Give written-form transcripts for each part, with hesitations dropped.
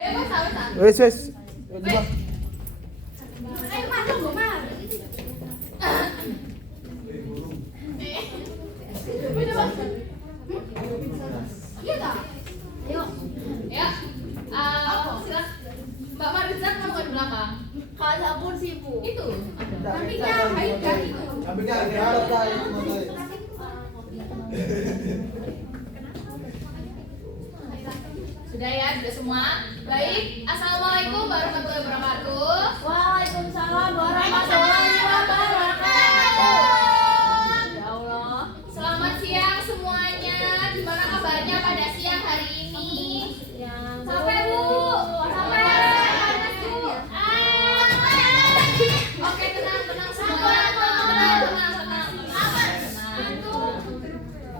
Wes wes. Coba. Ayo masuk, Bu, Mas. Iya tak? Ayo. Ya. Silakan. Mbak Mariza kamu di belakang. Kalau dapur sih, Bu. Itu. Sampingnya Haida itu. Sampingnya ada Sudah ya, sudah semua. Baik, assalamualaikum warahmatullahi wabarakatuh. Waalaikumsalam warahmatullahi wabarakatuh. Ya Allah. Selamat siang semuanya. Gimana kabarnya pada siang hari ini? Sampai Bu. Sampai. Oke, tenang semua. Tenang.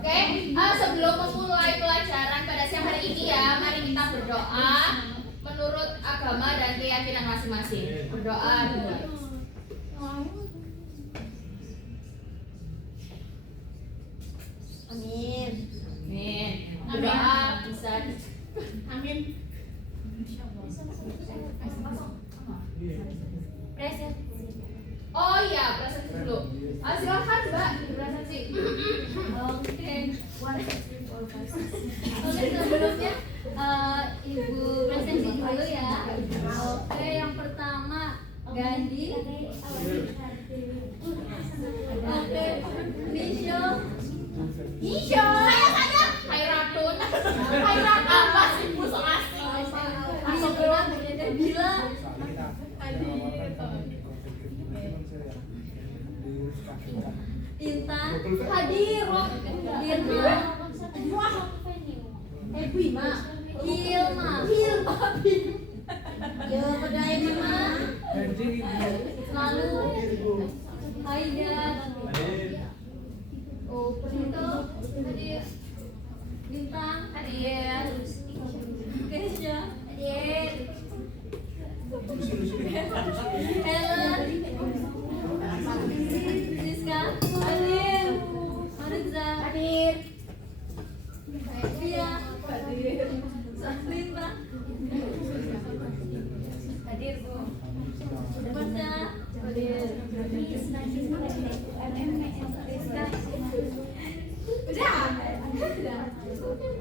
Oke, sebelum memulai pelajaran pada siang hari ini ya, mari kita berdoa menurut agama dan keyakinan masing-masing. Berdoa dulu. Amin. Amin. Berdoa bisa. Amin. Present. Oh iya, present dulu. Silakan Mbak, presentasi. Oke. Oke, sebelumnya Ibu presentasi dulu ya. Oke, yang pertama Gandhi. Oke, Misho. Saya. Khairatun. Khairat apa sih Bu so asing? Bila. Intan. Hadir. Dirma. Bima. Hilma. Yo, berdaya Bima. Lalu Haida. Oh, Perinto. Hadir. Bintang. Hadir. Kesha. Hadir. Helen. Rizka. Hadir. Mariza. Hadir. Via. Hadir. Linda. Hadir, Bu. Baca. Hadir. Rizka. Udah. Sudah.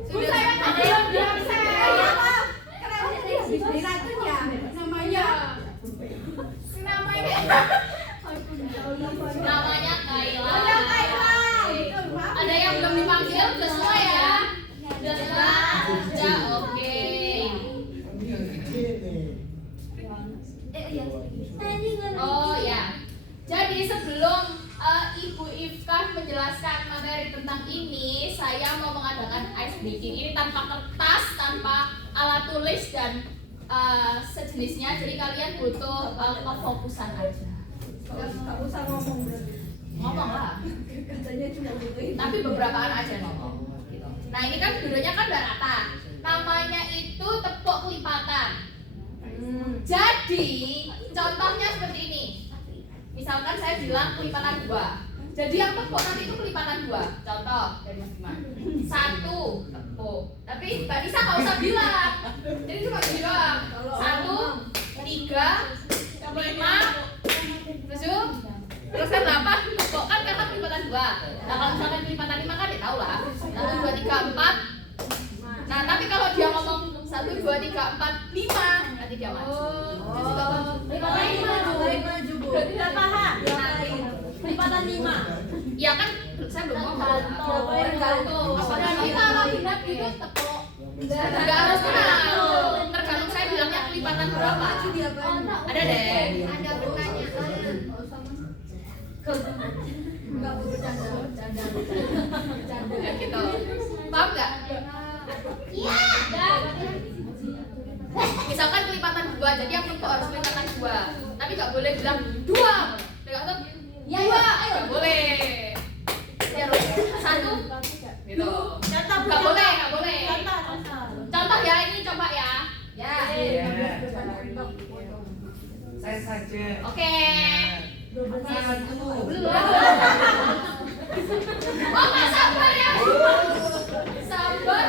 Saya belum saya. Kenapa diracun ya? Namanya. Namanya Kaila. Ada yang belum dipanggil? Sudah semua ya? Sudah semua? Sudah, oke. Oh ya. Jadi sebelum Ibu Ifkah menjelaskan materi tentang ini, saya mau mengadakan ice breaking. Ini tanpa kertas, tanpa alat tulis dan sejenisnya. Jadi kalian butuh kefokusan aja. Gak usah ngomong berarti. Ngomong lah. Katanya cuma butuhin. Tapi beberapaan aja ngomong. Gitu. Nah ini kan dulunya kan udah rata. Namanya itu tepuk kelipatan. Jadi contohnya seperti ini. Misalkan saya bilang kelipatan 2. Jadi yang tepuk nanti itu kelipatan 2. Contoh dari Mas Diman. 1 tepuk. Tapi Mbak Nisa nggak usah bilang. Jadi cuma gini doang. 1, 3, 5, 7, terus kan 8 tepuk kan karena kelipatan 2. Nah kalau misalkan kelipatan 5 kan ya tau lah. 1, 2, 3, 4. Nah tapi kalau dia ngomong 1, 2, 3, 4, 5 nanti dia maju. Kelipatan 5 maju, Bu. Tidak paham. Kelipatan 5. Ya kan saya belum ngomong. Tergantung. Apalagi kalau bilang gitu tepuk. Enggak harus kenal. Tergantung saya bilangnya kelipatan berapa. Ada deh. Ada pertanyaan. Enggak bercanda. Ya gitu. Paham nggak? Iya. Misalkan kelipatan 2, jadi yang tepuk harus kelipatan 2. Tapi nggak boleh bilang 2. Tergantung. Ya, 2. ayo. Nggak boleh. Ya harus 1. Gitu. Nggak boleh. Contoh ya, ini coba ya. Ya. Saya saja. Oke. Belum. Oh, nggak sabar ya. Sabar.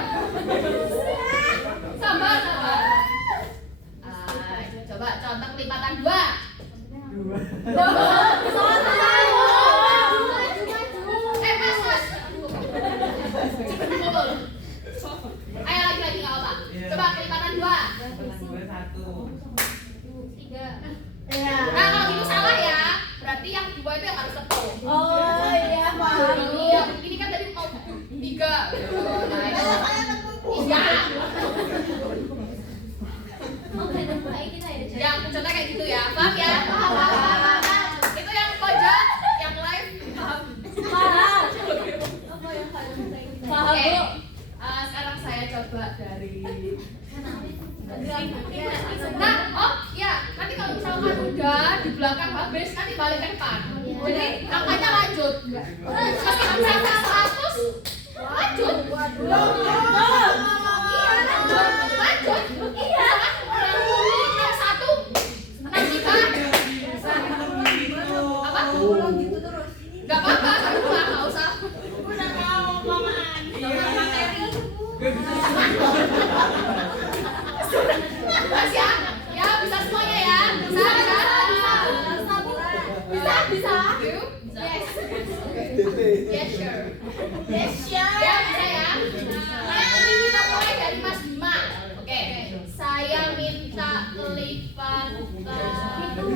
kelipatan 2. Mas. Betul. Ayo lagi nggak apa. Coba kelipatan 2. Nah kalau itu salah ya, berarti yang 2 itu yang harus tepung. Oh iya paham. Iya, ini kan tadi mau 3. Nah, iya. Yang contohnya kayak gitu ya, paham ya? Paham. Itu yang pojok, yang live, paham? Paham. Oke. Sekarang saya coba dari. Nah, oh iya, nanti kalau misalkan udah di belakang habis, nanti balik ke depan. Jadi angkanya lanjut. Meskipun misalkan 100, lanjut. Iya, lanjut. Iya. 61, 63. Apa? Gak apa-apa, tapi nggak usah. Mas ya, ya bisa semuanya ya. Bisa. Yes, sure. Ya bisa ya. Nanti kita mulai dari Mas Bima. Oke. Saya minta kelipatan 5.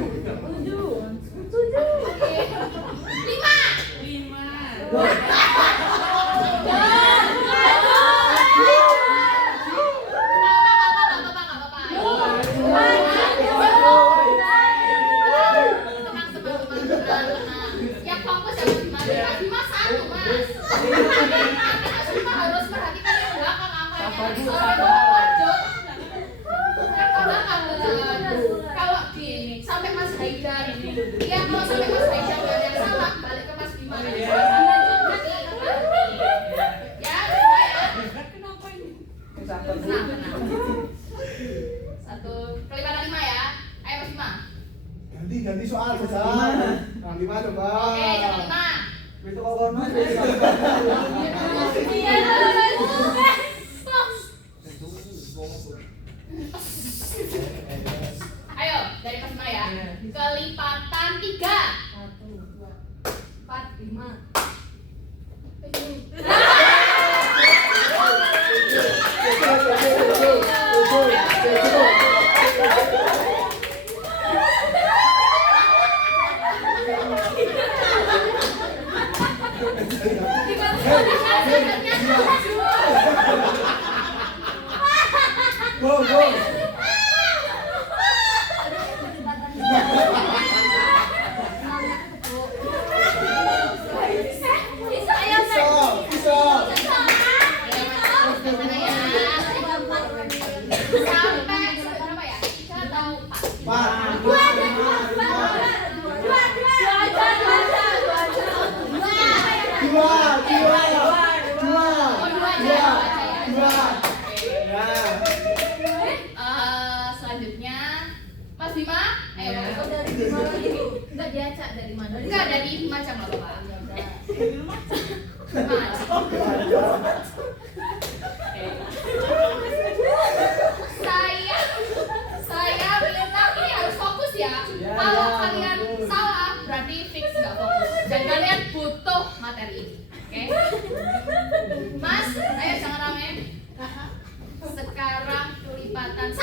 Yang fokus ya Mas Bima 1 Mas. Mas Bima harus perhatikan yang belakang angkanya. Soalnya lanjut. Yang belakang kalau di sampai Mas Haidar ini, ya kalau sampai Mas Haidar udah ada yang salah, balik ke Mas Bima. Ya, tenang. 1 kelipatan 5 ya. Ayo Mas Bima. Ganti soal saja. Yang 5 coba. Oke, yang 5. Besok kawan Mas. Ayo, dari Mas Bima ya. Kelipatan 3. 4, 5. Go. Bisa. Sampai berapa ya? 3 atau 4? 2. Selanjutnya Mas Bima, Enggak diacak dari mana? enggak dari macam apa Pak? Saya minta ini harus fokus ya. Kalau kalian salah berarti fix nggak fokus. Dan kalian butuh materi ini. Oke? Mas, ayo jangan rame. Sekarang kelipatan 1.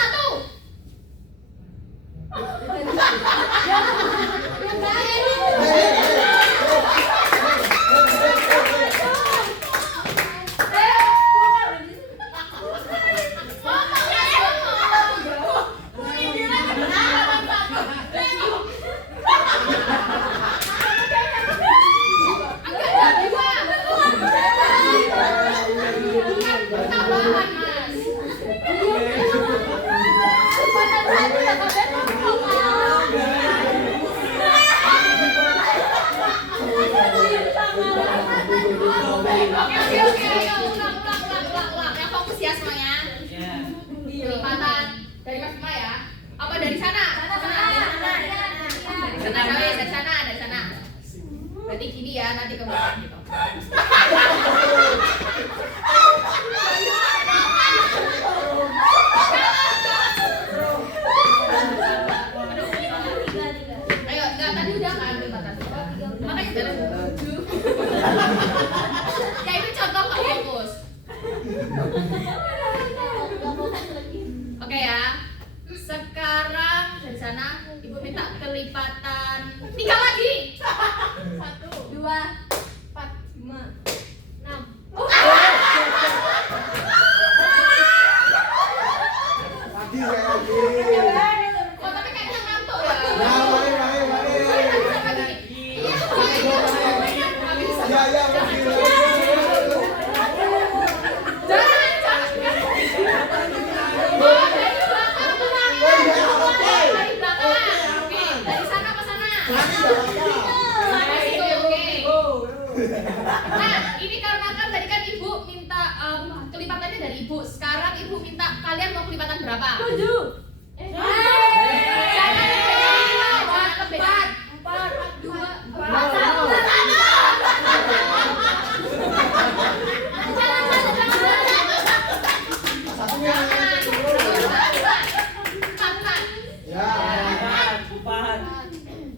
Tambahan Mas. ya. Sekarang dari sana ibu minta kelipatan 3 lagi. 1, 2, 4, 5, 6. Lagi saya lagi. Oh tapi kayaknya ngantuk ya. Ya, baik. Ya, Nah, ini karena kan tadi kan ibu minta kelipatannya dari ibu. Sekarang ibu minta kalian mau kelipatan berapa? 7. Jangan lebih. 4, 2,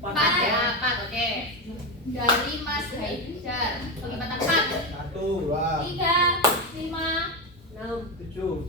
4 ya, 4, oke. Dari Mas Haidar, kelipatan 4. 1, 2, 3, 5, 6. 7.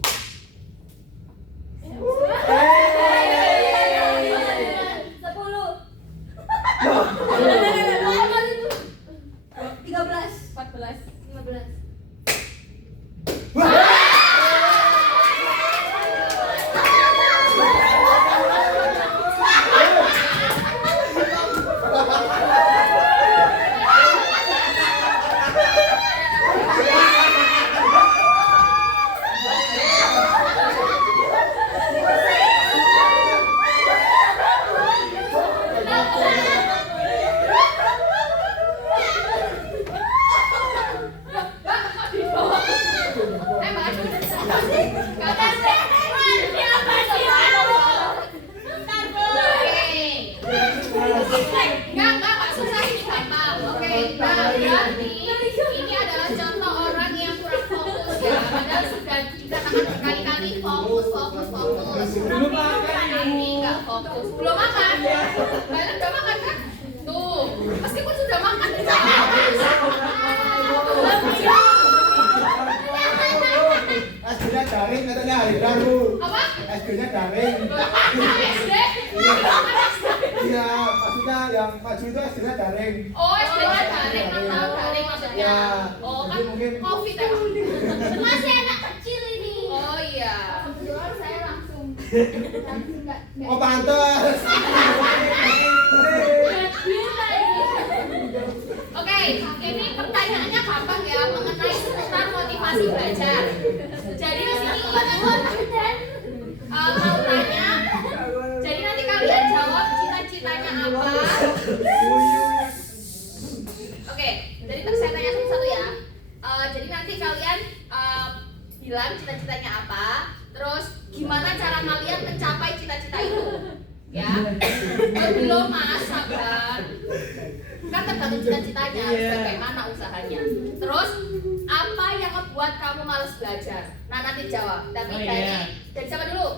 Enggak, susah ini gampang. Oke, nah berarti ini adalah contoh orang yang kurang fokus ya. Padahal sudah dikatakan berkali-kali fokus. Nah ini enggak fokus. Belum makan. Kalian udah makan kan? Tuh, meskipun sudah makan tidak SD-nya daring katanya Haidar Bu. apa? SD-nya daring. SD? Iya, maksudnya yang maju itu SD-nya daring. Oh, SD-nya daring, tahu daring maksudnya. Ya, Oh, kan jadi mungkin COVID ya. Masih anak kecil ini. Oh iya. Kebetulan saya langsung enggak. Oh pantes. Oke, ini pertanyaannya gampang ya mengenai seputar motivasi belajar. Jadi di sini mau tanya. Jadi nanti kalian jawab cita-citanya apa. Oke, jadi saya tanya satu-satu ya. Jadi nanti kalian bilang cita-citanya apa, terus gimana cara kalian mencapai cita-cita itu. Ya, belum mas, sabar. Kan tergantung cita-citanya, bagaimana usahanya. Terus apa yang membuat kamu malas belajar? Nah nanti jawab. Tapi dari siapa dulu?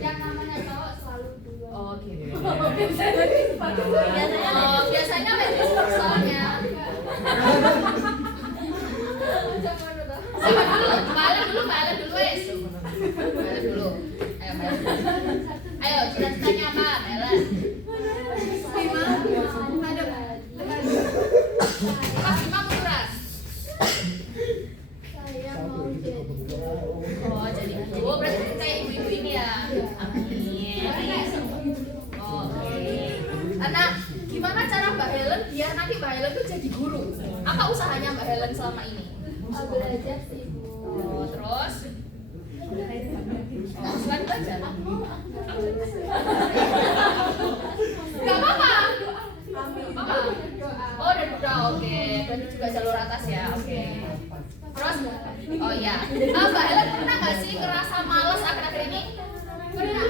Yang namanya cowok selalu dua. Oh gitu. Biasanya Biasanya ladies first soalnya. Siapa dulu? Balen dulu wes. Balen dulu. Ayo Balen. Ayo cita-citanya apa, Balen? Kelas 5 Muras. saya mau jadi Oh jadi guru, berarti kayak ibu-ibu ini ya. Amin. Oke. Karena gimana cara Mbak Helen biar nanti Mbak Helen tuh jadi guru? Apa usahanya Mbak Helen selama ini? belajar sih Bu. Oh, terus? Oh, selain belajar? Gak apa-apa. Apa? Oh, dan udah oke. Berarti juga jalur atas ya, oke. Terus? Oh iya. Mbak Helen pernah nggak sih ngerasa males akhir-akhir ini? Pernah.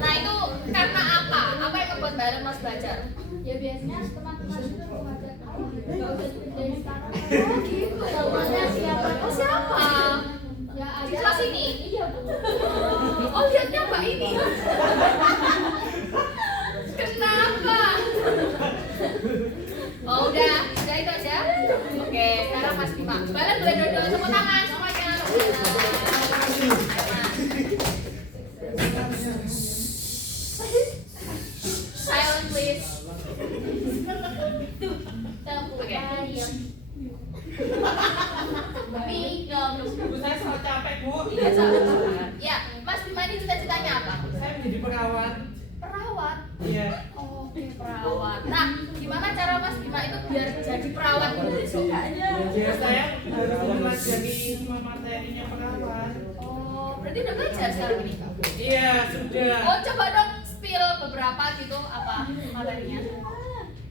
Nah itu karena apa? Apa yang membuat Mbak Helen males belajar? Ya biasanya teman-teman itu mengajak aku nggak usah dari sekarang. Oh gitu. Temannya siapa? Oh siapa? Ya Di kelas ini? Iya Bu. Oh lihatnya Mbak ini. Kenapa? Oh udah itu aja. Oke, sekarang Mas Bima. Balen boleh dodol tepuk tangan semuanya. Ayo, Mas. jadi perawat. Perawat. Iya. Oke, perawat. Nah, gimana cara Mas Bima itu biar jadi perawat besok? Ya saya harus mempelajari semua materinya perawat. Oh, berarti udah belajar sekarang ini? Iya, sudah. Oh, coba dong spill beberapa gitu apa materinya?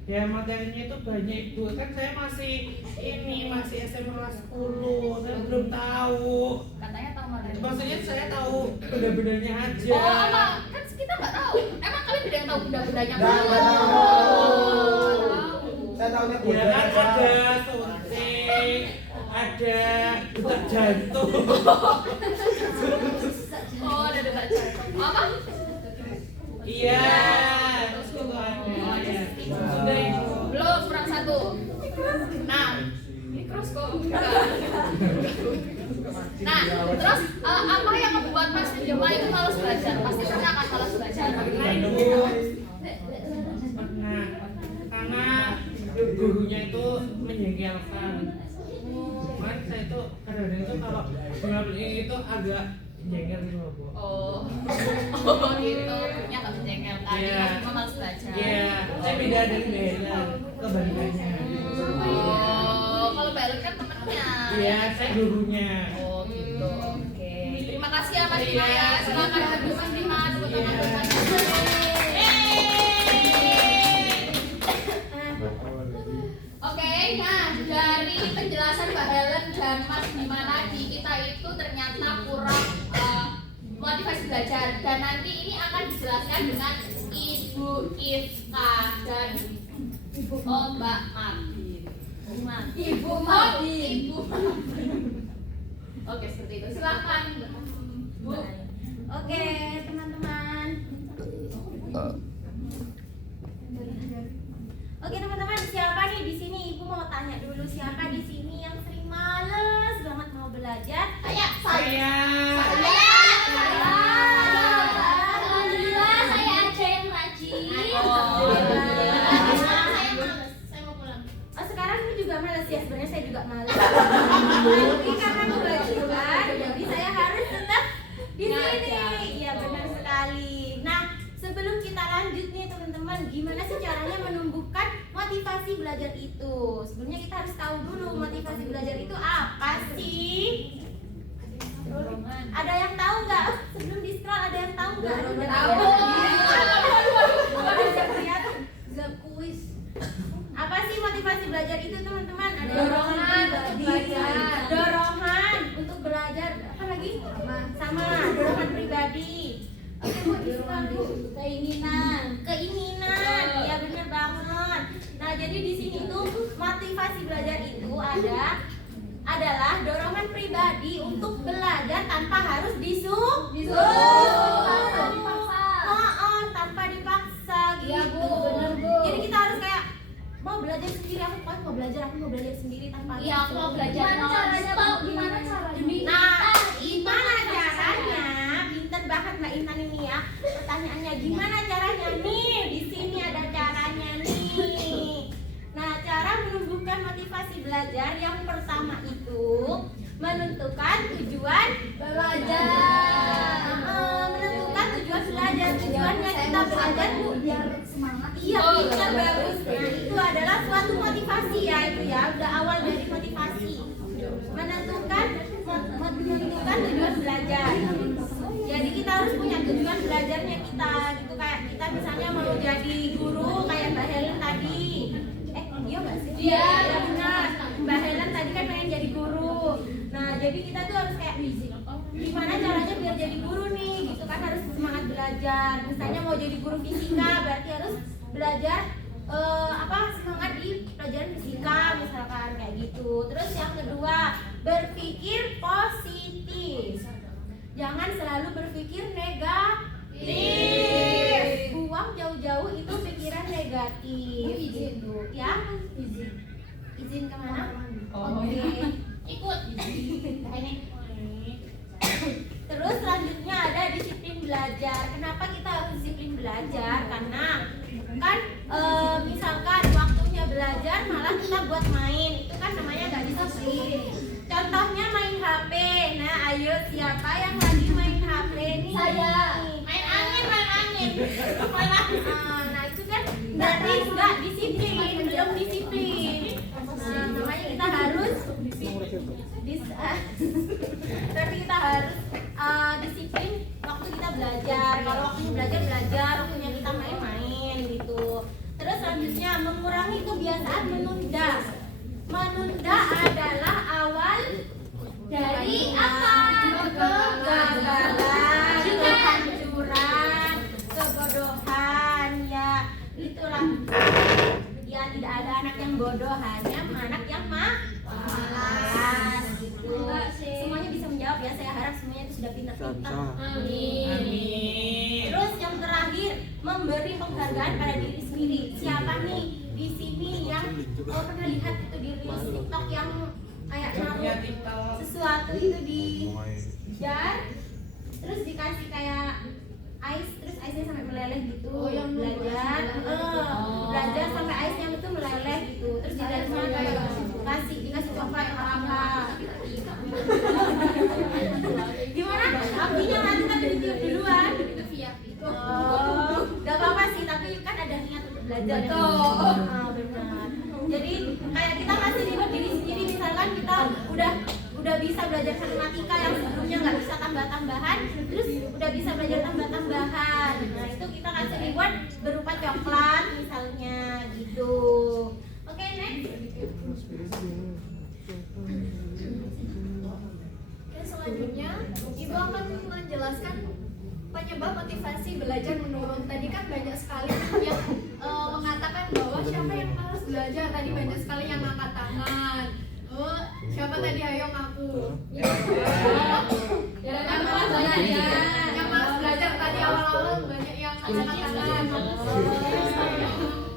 Ya materinya itu banyak Ibu. Kan saya masih SMA kelas 10, saya belum tahu. Katanya tahu materinya. Maksudnya saya tahu benda-bendanya aja. Oh, apa? Kan kita nggak tahu. Emang kalian tidak tahu benda-bendanya? Nggak tahu. Oh, Saya tahunya Ya kan ada suntik, ada detak jantung. Oh, ada detak jantung. Apa? Iya. Terus itu ada. Sudah Ibu. Belum, kurang satu. Nah, mikroskop. Nah, terus apa yang membuat Mas Bima itu malas belajar? Pasti pernah kan malas belajar. Karena gurunya itu menjengkelkan. Kan saya itu kadang-kadang itu kalau dengar itu agak jengkel gitu loh, Bu. Oh, gitu. Gurunya agak menjengkelkan. Iya. Mas Bima malas belajar. Iya, saya beda dari Mbak Helen kebalikannya. Oh, kalau Mbak Ellen kan temennya. Iya, saya gurunya. Oh, gitu. Oke. Terima kasih ya Mas Bima ya. Silakan duduk Mas Bima. Tepuk tangan buat Mas Bima. Oke, nah dari penjelasan Mbak Helen dan Mas Bima tadi kita itu ternyata kurang motivasi belajar dan nanti ini akan dijelaskan dengan Ibu Ifka dan Mbak Martin. Ibu Martin. Oke, seperti itu. Silakan Bu. Oke, teman-teman. Oke, teman-teman, siapa nih di sini? Ibu mau tanya dulu, siapa di sini yang sering males banget mau belajar? Saya. Alhamdulillah, saya aja yang rajin. Saya mau pulang. Oh, sekarang ibu juga males ya? Sebenarnya saya juga males. Tapi karena kewajiban, jadi saya harus tetap di sini. Iya, benar sekali. Nah, sebelum kita lanjut nih teman-teman, gimana sih caranya menumbuhkan motivasi belajar itu? Sebelumnya kita harus tahu dulu motivasi belajar itu apa sih? Ada yang tahu nggak? Sebelum di scroll ada yang tahu nggak? Tahu. Apa sih motivasi belajar itu teman-teman? Ada Dorongan untuk belajar. Dorongan untuk belajar. Apa lagi? Sama dorongan pribadi. Oke, Bu, di scroll, Bu. Keinginan. Ya benar banget. Nah, jadi di sini tuh motivasi belajar itu adalah dorongan pribadi untuk belajar tanpa harus disuruh. Tanpa dipaksa gitu. Iya, Bu, bener, Bu. Jadi kita harus kayak mau belajar sendiri, aku mau belajar sendiri tanpa Iya, aku mau belajar. Gimana caranya? Nah, gimana caranya? Pinter banget Mbak Intan ini ya. Pertanyaannya gimana caranya nih? Di sini ada caranya nih. Nah, cara menumbuhkan motivasi belajar yang pertama itu menentukan tujuan belajar. Menentukan tujuan belajar. Tujuannya kita belajar biar semangat. Iya, pintar bagus. Nah, itu adalah suatu motivasi ya itu ya. Udah awal dari motivasi. Menentukan tujuan belajar. Jadi kita harus punya tujuan belajarnya kita. Gitu kayak kita misalnya mau jadi guru kayak Mbak Helen tadi. Iya nggak sih? Iya, benar. Mbak Helen tadi kan pengen jadi guru. Nah, jadi kita tuh harus kayak gimana caranya biar jadi guru nih, gitu kan harus semangat belajar. Misalnya mau jadi guru fisika, berarti harus belajar semangat di pelajaran fisika misalkan kayak gitu. Terus yang kedua, berpikir positif. Jangan selalu berpikir negatif. Buang jauh-jauh itu pikiran negatif. Gitu ya. Izin kemana? Oke. Ikut. Ini. Terus selanjutnya ada disiplin belajar. Kenapa kita harus disiplin belajar? Karena kan misalkan waktunya belajar malah kita buat main, itu kan namanya nggak disiplin. Contohnya main HP. Nah, ayo siapa yang lagi main HP nih? Saya. Main angin. Nah itu kan berarti nggak disiplin, belum disiplin. Nah makanya kita harus berarti kita harus disiplin waktu kita belajar. Kalau waktunya belajar, waktunya kita main-main gitu. Terus selanjutnya mengurangi kebiasaan menunda. Menunda adalah awal dari apa? Kegagalan, kehancuran, kebodohan, ya itulah. Ya tidak ada anak yang bodoh, hanya anak yang malas gitu. Semuanya bisa menjawab ya, saya harap semuanya itu sudah pintar-pintar. Amin. Terus yang terakhir, memberi penghargaan pada diri sendiri. Siapa nih di sini yang pernah lihat itu di reels TikTok yang kayak naruh sesuatu itu di jar, terus dikasih kayak ice, terus ice-nya sampai meleleh gitu. Yang belajar, belajar sampai ice-nya itu meleleh gitu. Terus di dalamnya kayak dikasih coklat apa? Gimana? Apinya nanti kan ditiup duluan. Itu VIP. Oh, gak apa-apa sih, tapi kan ada niat untuk belajar. Betul. Benar. Jadi kayak kita masih ribet diri sendiri, misalkan kita udah bisa belajar matematika yang sebelumnya nggak bisa tambah-tambahan, terus udah bisa belajar tambah-tambahan. Nah itu kita kasih reward berupa coklat misalnya gitu. Oke, next. Oke, selanjutnya Ibu akan menjelaskan penyebab motivasi belajar menurun. Tadi kan banyak sekali yang mengatakan bahwa siapa yang malas belajar. Tadi banyak sekali yang angkat tangan. Siapa tadi? Ayo ngaku. Yang malas belajar. Yang malas belajar tadi awal-awal banyak yang angkat tangan.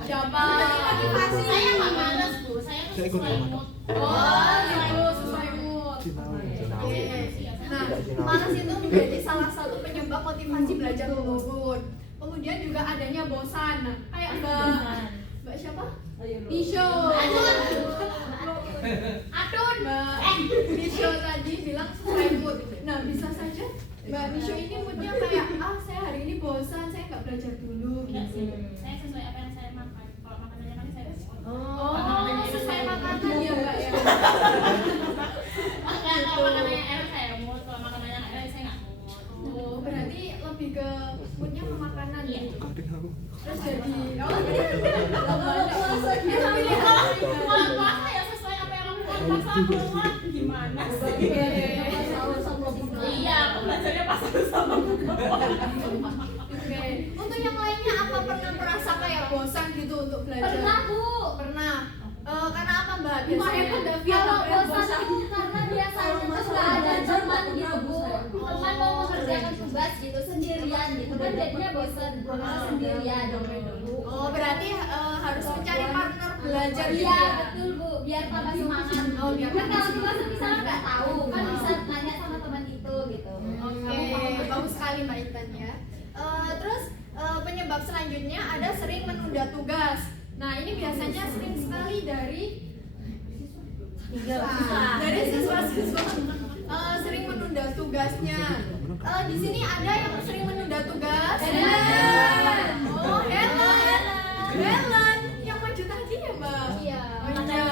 Siapa? Motivasi saya nggak malas Bu, saya tuh sesuai mood. Oh, gitu, sesuai mood. Oke. Nah, malas itu menjadi salah satu penyebab motivasi belajar menurun. Kemudian juga adanya bosan. Nah, kayak Mbak siapa? Bisho. Atun. Mbak Bisho tadi bilang sesuai mood. Nah, bisa saja Mbak Bisho ini moodnya kayak saya hari ini bosan, saya nggak belajar dulu. Enggak sih, saya sesuai apa yang saya makan. Kalau makanannya kan saya Oh, sesuai makanan ya Mbak ya. kalau makanannya enak saya mood, kalau makanannya nggak enak saya nggak mood. Oh, berarti lebih ke moodnya ke makanan ya. Terus jadi Kalau puasa ya sesuai apa yang aku puasa aku buat gimana sih? Iya, aku belajarnya pas sama buka. Oke. Untuk yang lainnya apa pernah merasa kayak bosan gitu untuk belajar? Pernah Bu. Pernah. Karena apa Mbak? Kalau bosan itu karena biasanya tuh nggak ada teman gitu Bu. Teman mau mengerjakan tugas gitu sendirian gitu kan jadinya bosan sendirian. Oh, berarti harus mencari partner belajar gitu Iya ya? betul Bu, biar tambah semangat. Oh, biar kan kalau tugas misalnya nggak tahu kan bisa tanya sama teman itu gitu. Oke, bagus sekali Mbak Intan ya. Terus penyebab selanjutnya ada sering menunda tugas. Nah, ini biasanya sering sekali dari siswa-siswa sering menunda tugasnya. Di sini ada yang sering menunda tugas? Helen. Oh, Helen. Yang maju tadi ya, Mbak? Iya. Oh, iya.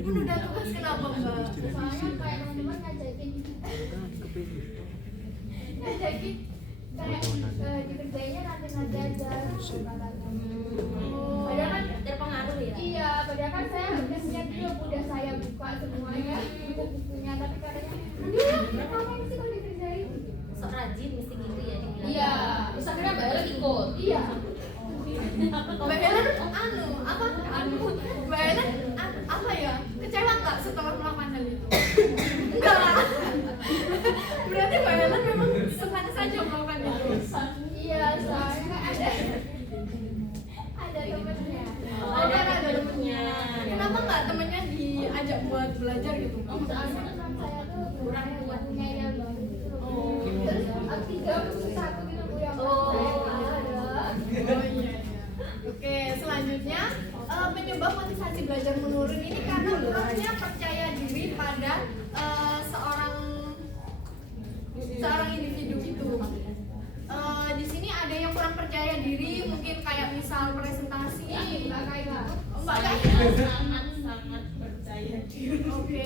Menunda tugas kenapa, Mbak? Soalnya kayak teman-teman ngajakin kayak dikerjainnya nanti aja. Padahal kan Terpengaruh ya. iya, padahal kan saya harusnya dulu udah saya buka semuanya bukunya, tapi katanya ngapain sih kalau dikerjain? Sok rajin mesti gitu ya dibilang. Iya, terus akhirnya Mbak Ella ikut. Iya. Mbak Helen Mbak Helen apa ya? Kecewa nggak setelah melakukan hal itu? Enggak. Berarti Mbak Helen memang senang saja melakukan itu. Iya, soalnya ada temennya. Oh, kan ada temennya. Kenapa nggak temennya diajak buat belajar gitu? Soalnya kan saya tuh kurang punya yang baru gitu. Terus 3+1 gitu Bu yang ada. Oh iya. Oke, selanjutnya penyebab motivasi belajar menurun ini karena kurangnya percaya diri pada seorang individu itu. Di sini ada yang kurang percaya diri sangat percaya diri. Oke.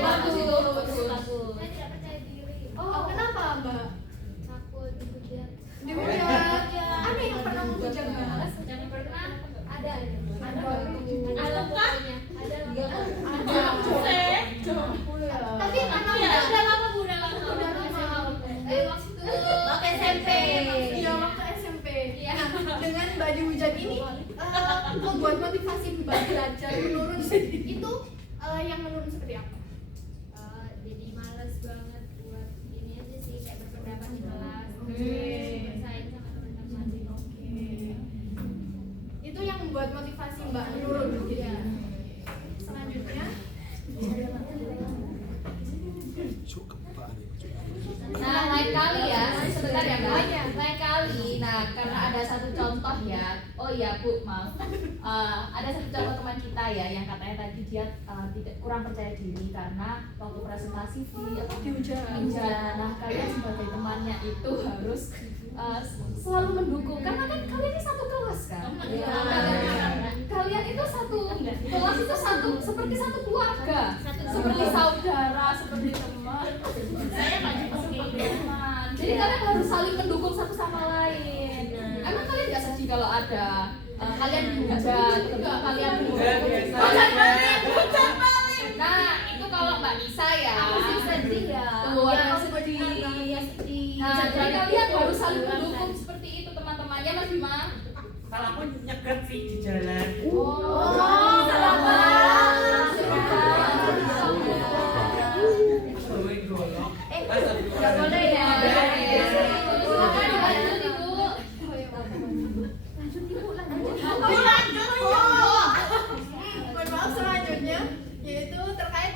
Bagus itu. Saya tidak percaya diri. Oh, kenapa Mbak? Takut dihujat. Dihujat. Ada yang pernah menghujat Mbak? Jangan pernah ada. Ada pokoknya. Ada. Tapi karena Udah lama Bu, udah lama. Udah lama. Waktu Waktu SMP. Iya, waktu SMP. Iya. Nah, dengan Mbak dihujat ini membuat motivasi Mbak belajar menurun itu yang menurun seperti apa? jadi males banget buat ini aja sih kayak berpendapat di kelas. Oke. Bersaing sama teman-teman. Itu yang membuat motivasi Mbak menurun gitu ya. Selanjutnya Nah, lain kali ya, sebentar ya Mbak. Oh, iya. Lain kali, nah karena ada satu contoh ya. Oh iya Bu, maaf. Ada satu contoh teman kita ya yang katanya tadi dia tidak kurang percaya diri karena waktu presentasi dihujat. Nah, kalian sebagai temannya itu harus selalu mendukung karena kan kalian ini satu kelas kan. Kalian itu satu kelas itu seperti satu keluarga, seperti saudara, seperti teman. Saya maju Seperti teman. Jadi kalian harus saling mendukung satu sama lain. Emang kalian nggak sedih kalau ada kalian dihujat, kalian Biasa. Nah, itu kalau Mbak Nisa ya. Aku sih sedih ya. Tuh, Ya, yang aku sedih. sedih. Nah, jadi kalian harus saling mendukung seperti itu teman-temannya Mas Bima. Kalau aku nyegat sih di jalan. Oh, selamat. Bawain golok. Nggak boleh ya. Silakan dilanjut Ibu. Mohon maaf, selanjutnya yaitu terkait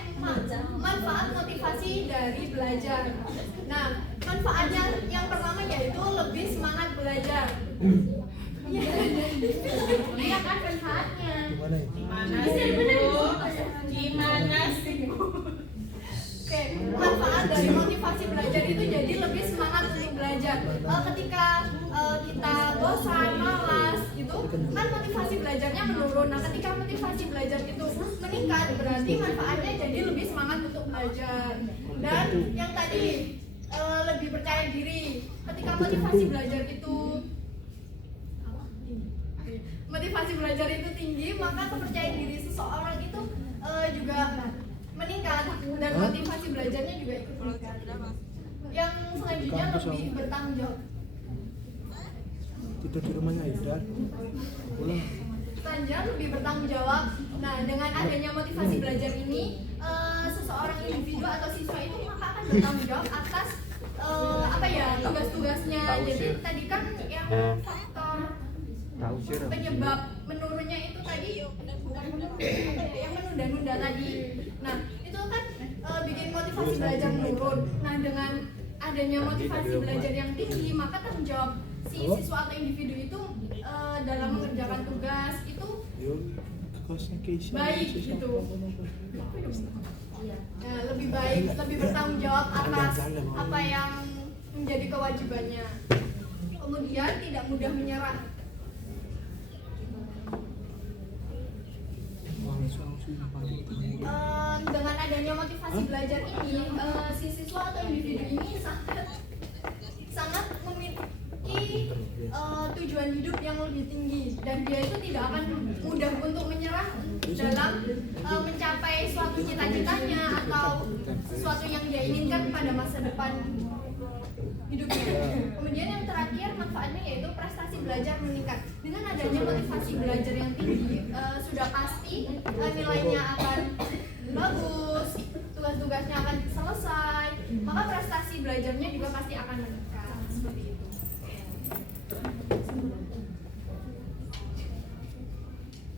manfaat motivasi dari belajar. Nah, manfaatnya yang pertama yaitu lebih semangat belajar. Iya kan manfaatnya. Gimana sih Bu? Gimana sih? Oke, manfaat dari motivasi belajar itu jadi lebih semangat untuk belajar. Ketika kita bosan, malas, gitu, kan motivasi belajarnya menurun. Nah, ketika motivasi belajar itu meningkat, berarti manfaatnya jadi lebih semangat untuk belajar. Dan yang tadi lebih percaya diri. Ketika motivasi belajar itu tinggi, maka kepercayaan diri seseorang itu juga meningkat dan motivasi belajarnya juga ikut meningkat. Yang selanjutnya lebih bertanggung jawab. Tidur di rumahnya Haidar. Pulang. Selanjutnya lebih bertanggung jawab. Nah, dengan adanya motivasi belajar ini, seseorang individu atau siswa itu maka akan bertanggung jawab atas tugas-tugasnya. Jadi tadi kan yang faktor penyebab menurunnya itu tadi yang menunda-nunda tadi. Nah, itu kan bikin motivasi belajar menurun. Nah, dengan adanya motivasi belajar yang tinggi, maka tanggung jawab si siswa atau individu itu dalam mengerjakan tugas itu baik gitu. Nah, lebih baik, lebih bertanggung jawab atas apa yang menjadi kewajibannya. Kemudian tidak mudah menyerah. Dengan adanya motivasi belajar ini, si siswa atau individu ini sangat memiliki tujuan hidup yang lebih tinggi dan dia itu tidak akan mudah untuk menyerah dalam mencapai suatu cita-citanya atau sesuatu yang dia inginkan pada masa depan hidupnya. Kemudian yang terakhir manfaatnya yaitu prestasi belajar meningkat. Dengan adanya motivasi belajar yang tinggi, sudah pasti nilainya akan bagus, tugas-tugasnya akan selesai, maka prestasi belajarnya juga pasti akan meningkat. Seperti itu.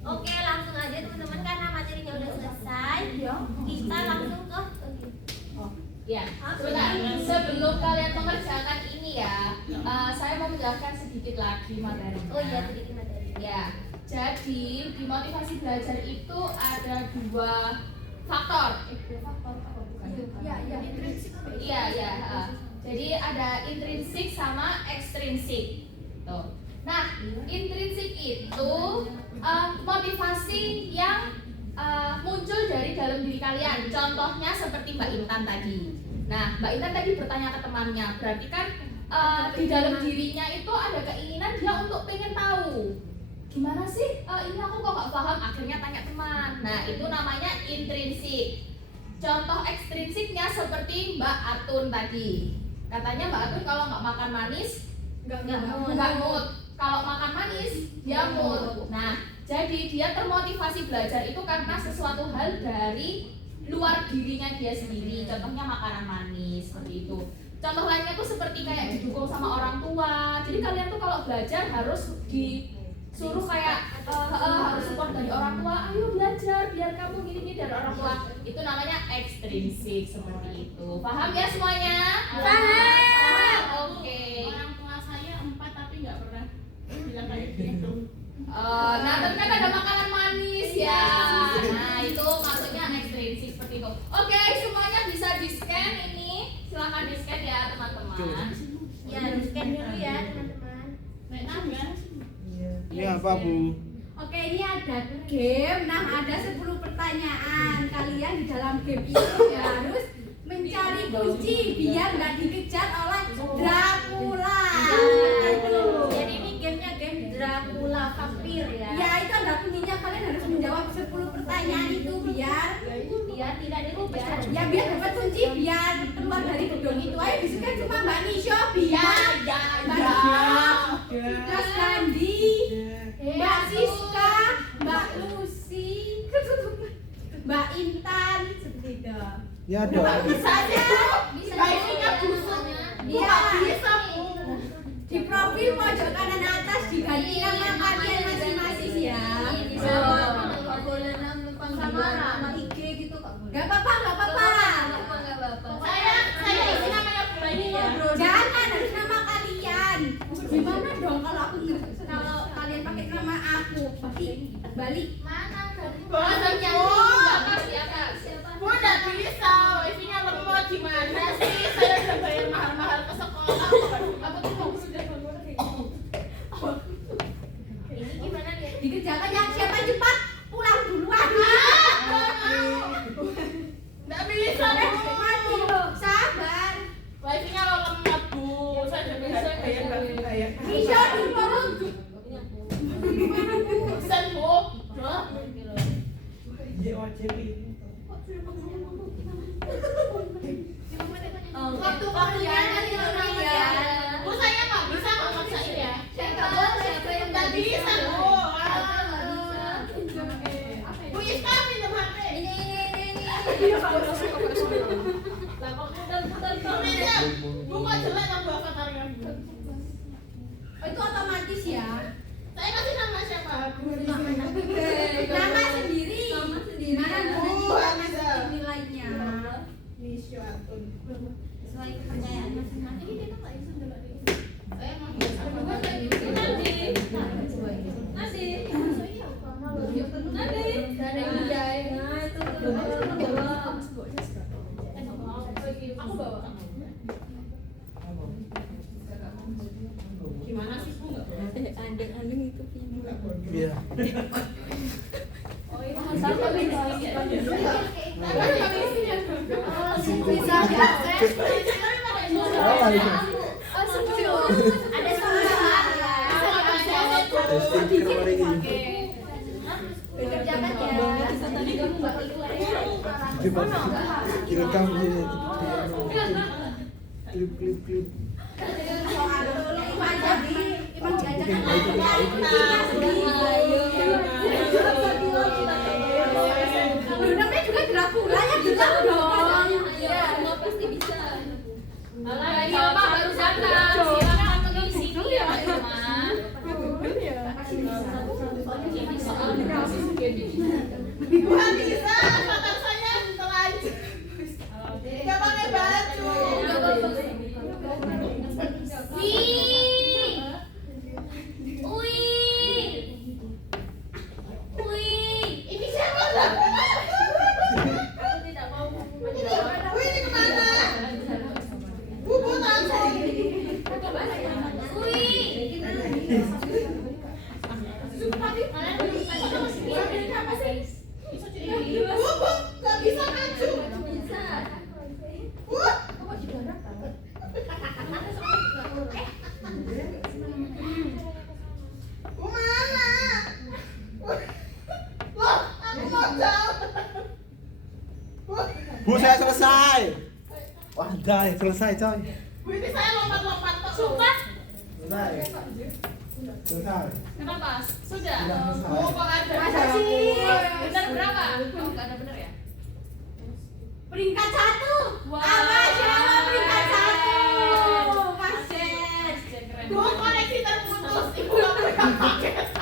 Oke, langsung aja teman-teman karena materinya udah selesai. Kita langsung ke Ya, sebentar. Sebelum kalian mengerjakan ini ya, saya mau menjelaskan sedikit lagi materinya. Oh iya, sedikit materi. Ya, jadi di motivasi belajar itu ada dua faktor. Dua faktor apa bukan? Ya, intrinsik. Iya, ya. Jadi ada intrinsik sama ekstrinsik. Tuh. Nah, intrinsik itu motivasi yang muncul dari dalam diri kalian. Contohnya seperti Mbak Intan tadi. Nah, Mbak Intan tadi bertanya ke temannya, berarti kan di dalam dirinya itu ada keinginan dia untuk pengen tahu gimana sih ini aku kok gak paham, akhirnya tanya teman. Nah, itu namanya intrinsik. Contoh ekstrinsiknya seperti Mbak Atun tadi. Katanya Mbak Atun kalau nggak makan manis nggak mood. Kalau makan manis dia mood. Nah, jadi dia termotivasi belajar itu karena sesuatu hal dari luar dirinya dia sendiri. Contohnya makanan manis seperti itu. Contoh lainnya tuh seperti kayak didukung sama orang tua. Jadi kalian tuh kalau belajar harus disuruh kayak harus support dari orang tua. Ayo belajar biar kamu gini-gini dari orang tua. Itu namanya ekstrinsik seperti itu. Paham ya semuanya? Paham. Oke. Orang tua saya 4 tapi nggak pernah bilang kayak gitu. Nah, tapi kan ada makanan manis ya. Nah, itu maksudnya ekstrinsik seperti itu. Oke, semuanya bisa di-scan ini. Silakan di-scan ya, teman-teman. Ya, di-scan dulu ya, teman-teman. Benar kan? Ini apa, Bu? Oke, ini ada game. Nah, ada 10 pertanyaan. Kalian di dalam game itu harus mencari kunci biar nggak dikejar oleh Dracula. Jadi ini gamenya game Dracula vampir ya. Ya, itu ada kuncinya. Kalian harus menjawab 10 pertanyaan itu biar tidak dikejar. ya biar dapat kunci biar keluar dari gedung itu. Ayo disukai cuma Mbak Nisho, biar Mbak Nisho, Mas Gandhi, Mbak Siska, Mbak Lucy, Mbak Intan, seperti itu. Ya ada. Bisa aja. Baiknya busuk. Iya. Bisa, Bu. Di profil pojok kanan atas diganti nama kalian masing-masing ya. Nggak boleh nama IG gitu kak. Gak apa-apa, gak apa-apa. Saya isi namanya Bani ya. Jangan harus nama kalian. Gimana dong kalau kalian pakai nama aku? Balik. Mana? Boleh, Bu. Di atas. Bu nggak bisa, wifi-nya lemot gimana sih? Saya udah bayar mahal-mahal ke sekolah. Apa tuh mau sudah Ini gimana nih? Dikerjakan yang siapa cepat pulang duluan. nggak bisa, Bu. Mati loh, sabar. Wifi-nya lemot, Bu. Saya udah bayar. Bisa dulu. Sen, Bu. Duh. Iya, wajib. Waktunya nanti ya. Bu, saya nggak bisa nggak maksain ya. Siapa yang Nggak bisa, Bu. Bu Iska minum HP. Lah kok putar-putar. Bu kok jelek yang Bu avatarnya. Itu otomatis ya. Saya kasih nama siapa? Nama sendiri. Mana Bu, nama bisa. nilainya? Nisho Atun. Sesuai kepercayaan masing-masing. Saya mau biasa. Aku bawa. Gimana sih, Bu? Iya. Bisa diakses. Apa itu? Ada semua. Testing kemarin ini. Dikerjakan ya. Coba direkam di klip. Soal itu aja di emang diajarkan Loh, namanya juga Dracula ya bilang dong. Iya, semua pasti bisa. Alah, ini Bapak baru datang. Silakan mengisi ya, teman. Ini soal Wah, bisa. Avatar saya telanjang. Nggak pakai baju. Wih. Ini siapa? Wih, ini kemana? Bu, tahan saya. Wih. Sudah, selesai coy. Bu, ini saya lompat-lompat kok. Sumpah. Selesai. Selesai. Kenapa? Sudah. Sudah selesai. Oh, kok ada? Masa sih? Benar berapa? Oh, nggak ada benar ya? Peringkat 1. Wah. Masya Allah, peringkat 1. Mas Jess. Dua koneksi terputus. Ibu nggak pegang paket.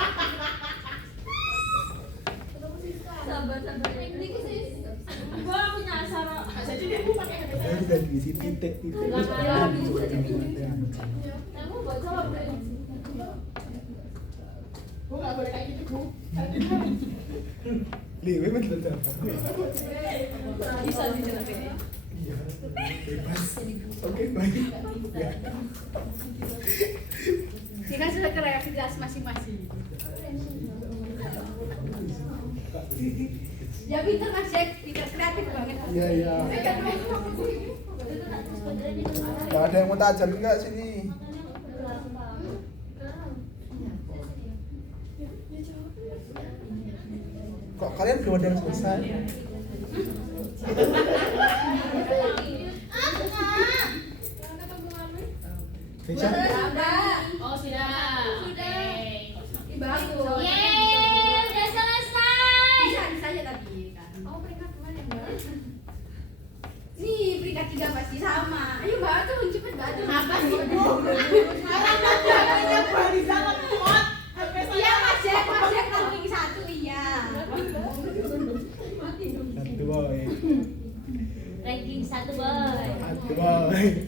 Sabar. Ini sih. Gua punya asal. Jadi dia bu pakai HP saya. Saya juga diisi titik-titik. Kamu baca loh, Bu. Bu nggak boleh kayak gitu, Bu. Liwe mah kita telepon. Bisa dijelasin. Iya. Bebas. Oke, baik. Ya. Kita sudah kreativitas masing-masing. Ya pinter Mas Jack, pinter kreatif banget. Iya, iya. Gak ada yang mau tak ajarin nggak sini? Kok kalian belum ada yang selesai? Bisa? Oh, sudah. Oke. Bagus. Yeay, udah selesai. Bisa aja tapi kan. Oh peringkat kemana Mbak? Nih peringkat 3 pasti sama. Ayo Mbak tuh cepet banget. Apa sih, Bu? Jangan balik sama kuat. HP Iya saya. Mas Jack ranking 1 iya. Satu boy. Ranking 1 boy. Satu boy.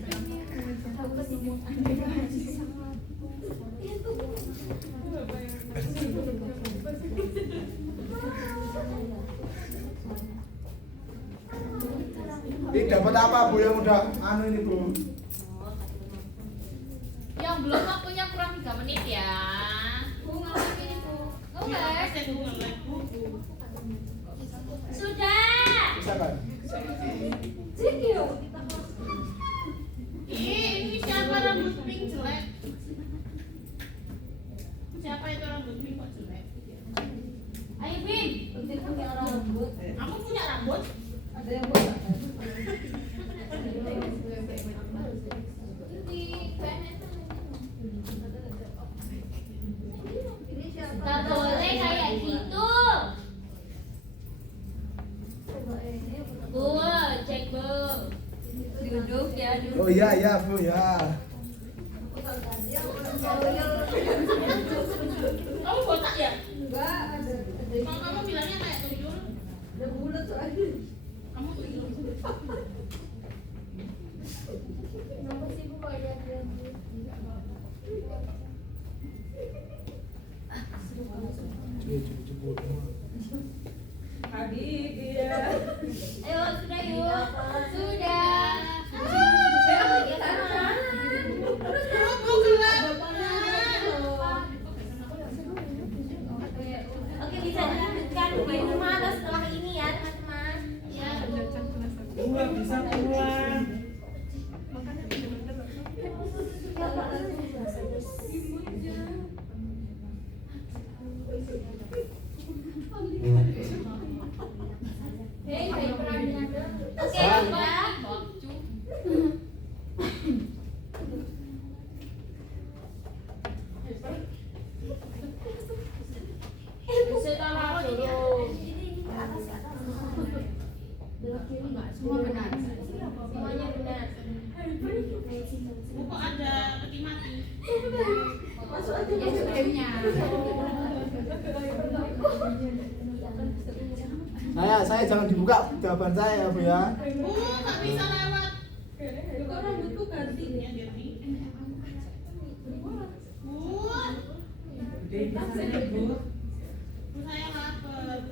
Ini dapat apa Bu yang udah anu ini Bu? Yang belum waktunya kurang 3 menit ya. Bu ngapain ini Bu? Ngeles. Sudah. Bisa kan? Ini siapa rambut pink jelek? Siapa itu rambut pink kok jelek? Ayo Bim. Aku punya rambut. Gak boleh kayak gitu. Bu, cek Bu. Duduk ya, duduk. Oh iya iya Bu ya. Kamu botak ya? Enggak ada. Kalau kamu bilangnya kayak tuyul. Ada bulat soalnya. Kamu tuyul. Kenapa sih Bu kok ada Ayo, sudah yuk. Sudah. Oke, bisa dilanjutkan di rumah atau setelah ini ya, teman-teman. Ya. Pulang bisa pulang. Oke, Mbak. Setelah dulu. Semua benar. Semuanya benar. Bu kok ada peti mati? Ya sebelumnya. Saya jangan dibuka jawaban saya ya Bu ya. Bu nggak bisa lewat. Kok rambutku ganti? Ya, jadi. Bu, Udah bisa Bu. bu saya lapar.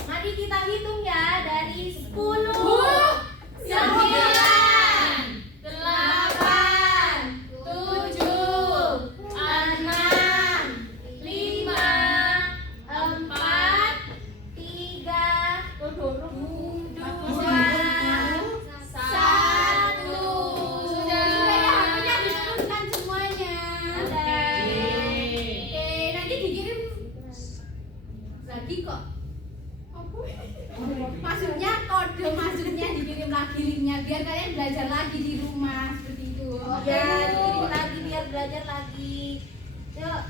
Mari kita hitung ya dari 10, 9, 8, 7, 6, 5, 4, 3, 2, 1. Sudah ya, hatinya ditutup lagi kok. Maksudnya kode maksudnya dikirim lagi linknya biar kalian belajar lagi di rumah seperti itu. Ya, dikirim lagi biar belajar lagi. Yuk,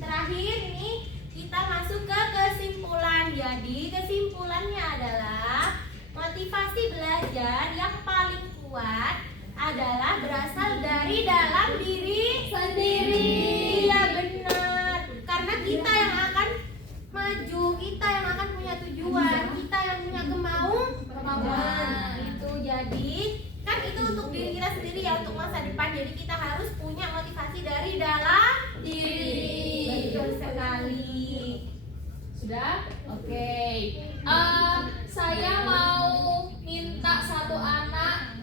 terakhir ini kita masuk ke kesimpulan. Jadi kesimpulannya adalah motivasi belajar yang paling kuat adalah berasal dari dalam diri sendiri. Iya benar. Karena kita yang akan maju, kita yang akan punya tujuan, kita yang punya kemauan. Itu jadi kan itu untuk diri kita sendiri ya, untuk masa depan. Jadi kita harus punya motivasi dari dalam diri. Betul sekali. Sudah? Oke. Saya mau minta satu anak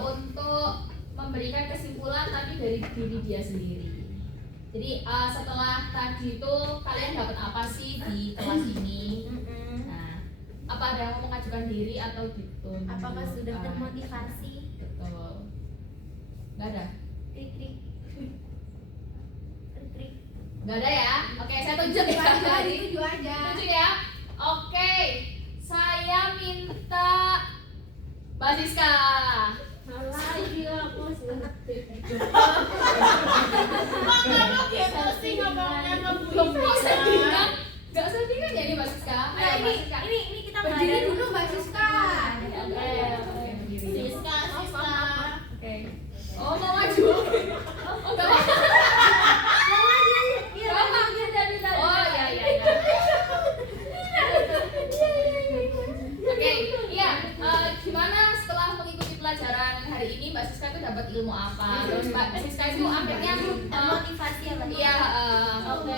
untuk memberikan kesimpulan tapi dari diri dia sendiri. Jadi setelah tadi itu kalian dapat apa sih di kelas ini? Nah, apa ada yang mau mengajukan diri atau ditunggu? Apakah sudah termotivasi? Betul. Nggak ada? Krik. Nggak ada ya? Oke, saya tunjuk ya. Itu aja. Tunjuk ya. Oke, saya minta Mbak Siska. Lagi aku Kok kamu gitu sih ngomongnya ke Bu Loh, kok Ina? sedih kan? Nggak sedih kan ya ini Mbak Siska? Nah, Ayo Mbak Siska. ini kita Berdiri dulu Mbak Siska. Oke, berdiri. Siska. Oke. Oh, mau maju? Oh, nggak mau. Oh, iya. Oke, iya. Gimana setelah mengikuti pelajaran hari ini Mbak Siska itu dapat ilmu apa? Terus Mbak Siska itu akhirnya Motivasi ya, Mbak? iya Oke,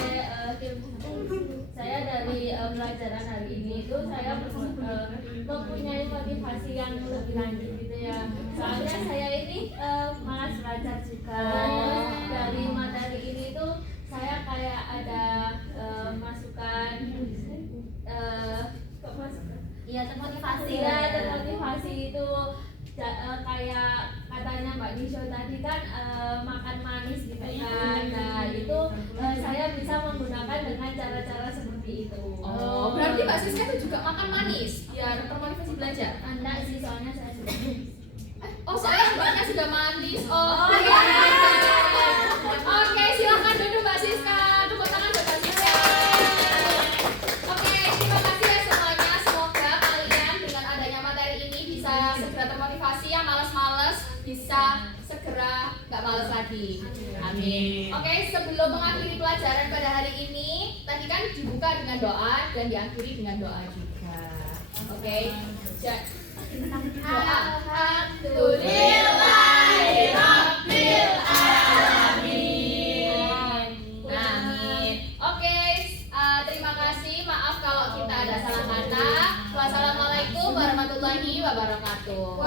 saya dari pelajaran hari ini itu saya mempunyai motivasi yang lebih lanjut gitu ya. Soalnya saya ini malas belajar juga. Dari materi ini tuh saya kayak ada masukan Iya, termotivasi ya, termotivasi itu kayak katanya Mbak Nisho tadi kan makan manis gitu kan. Nah itu saya bisa menggunakan dengan cara-cara seperti itu. Oh, berarti Mbak Siska itu juga makan manis biar termotivasi belajar. Enggak sih, soalnya saya sudah Oh, soalnya mbaknya sudah manis. Oh, iya. Oke, silakan duduk Mbak Siska. Tepuk tangan buat Mbak Siska. Oke, terima kasih ya semuanya. Semoga kalian dengan adanya materi ini bisa segera termotivasi, yang malas-malas bisa segera nggak malas lagi. Amin. Oke, sebelum mengakhiri pelajaran pada hari ini, tadi kan dibuka dengan doa dan diakhiri dengan doa juga. Oke, doa. Alhamdulillahirabbil alamin. Amin. Oke, terima kasih. Maaf kalau kita ada salah kata. Wassalamualaikum warahmatullahi wabarakatuh.